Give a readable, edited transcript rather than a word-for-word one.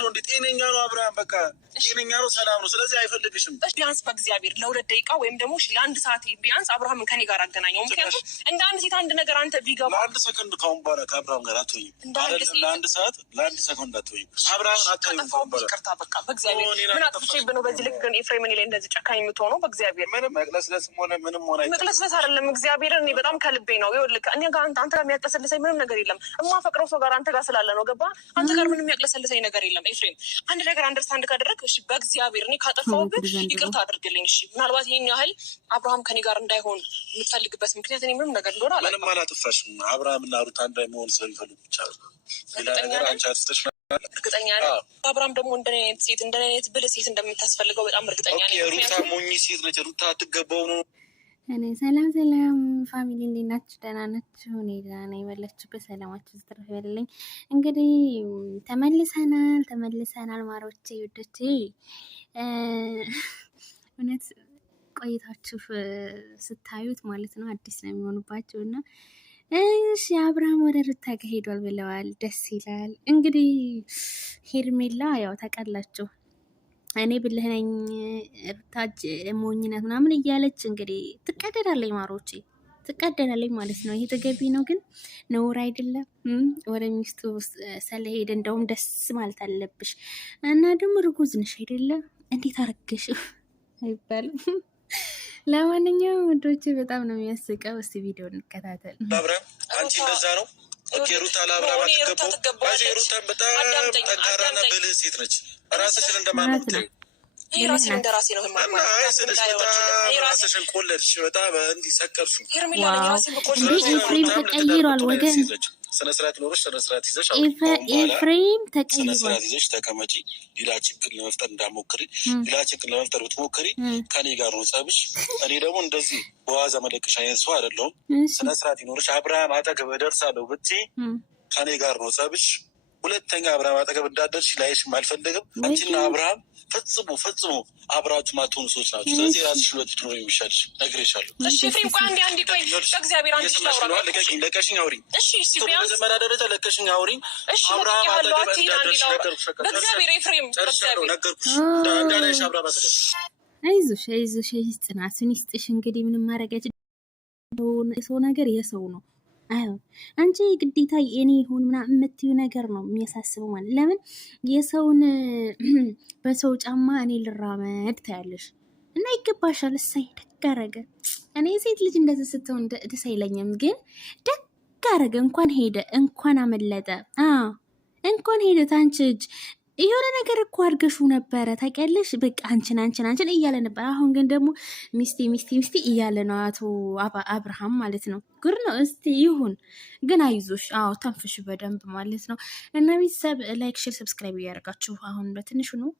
ነው እንዴ? ጤነኛ ነው አብርሃም፣ በቃ ጤነኛ ነው፣ ሰላም ነው። ስለዚህ አይፈልግሽም። ቢያንስ በእግዚአብሔር ለ2 ደቂቃ ወይም ደግሞ ለ1 ሰዓት ቢያንስ አብርሃምን ከኔ ጋር አገናኘው። ምክንያቱም እንደ አንድ ሴት አንድ ነገር አንተ ቢገባ ለ1 ሰከንድ ካሁን በኋላ ከአብርሃም ጋር አትሆኝም። ለ1 ሰዓት ለ1 ሰከንድ አትሆኝም። አብርሃምን አታዩም። ይቅርታ በቃ በእግዚአብሔር ምን አጥፍቼብህ ነው በዚህ ልክ ግን ኤፍሬም እኔ ላይ እንደዚህ ጨካኝ የምትሆነው? በእግዚአብሔር ምንም መቅለስለስም ሆነ ምንም ሆነ መቅለስለስ አይደለም። እግዚአብሔር እኔ በጣም ከልቤ ነው። ይኸውልህ እኔ ጋር አንተ ጋር የሚያቅለሰልሰኝ ምንም ነገር የለም። የማፈቅረው ሰው ጋር አንተ ጋር ስላለ ነው። ገባ? አንተ ጋር ምንም የሚያቅለሰልሰኝ ነገር የለም። ኤፍሬም አንድ ነገር አንደርስታንድ ካደረግ እሺ፣ በእግዚአብሔር እኔ ካጠፋሁብህ ይቅርታ አድርግልኝ። እሺ፣ ምናልባት ይሄን ያህል አብርሃም ከኔ ጋር እንዳይሆን የምትፈልግበት ምክንያት እኔ ምንም ነገር እንደሆነ ምንም አላጠፋሽም። አብርሃም እና ሩት አንድ ላይ መሆን ስለሚፈልጉ ብቻ ሌላ ነገር አንቺ አትስተሽ እርግጠኛ ነኝ። አብርሃም ደግሞ እንደኔ አይነት ሴት እንደኔ አይነት ብልህ ሴት እንደምታስፈልገው በጣም እርግጠኛ ነኝ። ሩታ ሞኝ ሴት ነች። ሩታ አትገባው ነው። እኔ ሰላም ፋሚሊ እንዴት ናችሁ? ደህና ናችሁ? እኔ ደህና ነኝ። በላችሁበት ሰላማችሁ ዝትረፍ ይበልልኝ። እንግዲህ ተመልሰናል ማሮቼ ውዶቼ። እውነት ቆይታችሁ ስታዩት ማለት ነው አዲስ ነው የሚሆኑባቸው እና እሺ አብርሃም ወደ ሩታ ጋር ሄዷል ብለዋል። ደስ ይላል። እንግዲህ ሄርሜላ ያው ታውቃላችሁ እኔ ብልህ ነኝ ሩታ ሞኝነት ምናምን እያለች እንግዲህ ትቀደዳለች፣ ማሮቼ ትቀደዳለች ማለት ነው። ይሄ ተገቢ ነው ግን ነውር አይደለም። ወደ ሚስቱ ስለሄደ እንደውም ደስ ማለት አለብሽ። እና ደግሞ ርጉዝ ነሽ አይደለም? እንዴት አረገሽ አይባልም። ለማንኛውም ውዶቼ በጣም ነው የሚያስቀው። እስቲ ቪዲዮ እንከታተል። አብርሃም አንቺ እንደዛ ነው ሩታ ለአብርሃም አትገባው። ሩታን በጣም ጠንካራና ብልህ ሴት ነች። ራስሽን እንደማለት ነው። ይሄ ራሴን እንደ ራሴ ነው ራስሽን ቆለድሽ። በጣም እንዲህ ሰቀርሹ ኤፍሬም ተቀይሯል ወገን። ስነስርዓት ኖሮች ስነስርዓት ይዘሽ ኤፍሬም ተቀይሯል። ስነስርዓት ይዘሽ ተቀመጪ። ሌላ ችግር ለመፍጠር እንዳሞክሪ። ሌላ ችግር ለመፍጠር ብትሞክሪ ከኔ ጋር ነው ጸብሽ። እኔ ደግሞ እንደዚህ በዋዛ መለቅሽ አይነት ሰው አይደለሁም። ስነስርዓት ይኖርሽ። አብርሃም አጠገብ እደርሳለሁ ብትይ ከኔ ጋር ነው ጸብሽ። ሁለተኛ አብርሃም አጠገብ እንዳደርሽ ላይሽም አልፈለግም። አንቺና አብርሃም ፈጽሞ አብራችሁ ማትሆኑ ሰዎች ናቸው። ስለዚህ ራስሽ ሁለት ብትኖር የሚሻልሽ ነግሬሻለሁ። ለቀሽኝ አውሪኝ። በመጀመሪያ ደረጃ ለቀሽኝ አውሪኝ። አብርሃም አጠገብ እንዳደርሽ ነገርኩሽ። እንዳላይሽ አብርሃም አጠገብ አይዞሽ ጽናቱን ይስጥሽ። እንግዲህ ምንም ማድረግ ሰው ነገር የሰው ነው። አዎ አንቺ ግዴታ የኔ ይሁን ምናምን የምትዩ ነገር ነው የሚያሳስበው። ማለት ለምን የሰውን በሰው ጫማ እኔ ልራመድ ታያለሽ እና ይገባሻል። እሰይ ደግ አደረገ። እኔ ሴት ልጅ እንደዚህ ስትሆን ደስ አይለኝም፣ ግን ደግ አደረገ። እንኳን ሄደ፣ እንኳን አመለጠ፣ እንኳን ሄደ። ታንቺ እጅ የሆነ ነገር እኮ አድርገሹ ነበረ ታውቂያለሽ። በቃ አንቺን እያለ ነበር። አሁን ግን ደግሞ ሚስቴ እያለ ነው አቶ አብርሃም ማለት ነው። ጉር ነው። እስቲ ይሁን ግን አይዞሽ። አዎ ተንፍሽ በደንብ ማለት ነው። እና ቤተሰብ ላይክ፣ ሼር፣ ሰብስክራይብ እያደረጋችሁ አሁን በትንሹ ነው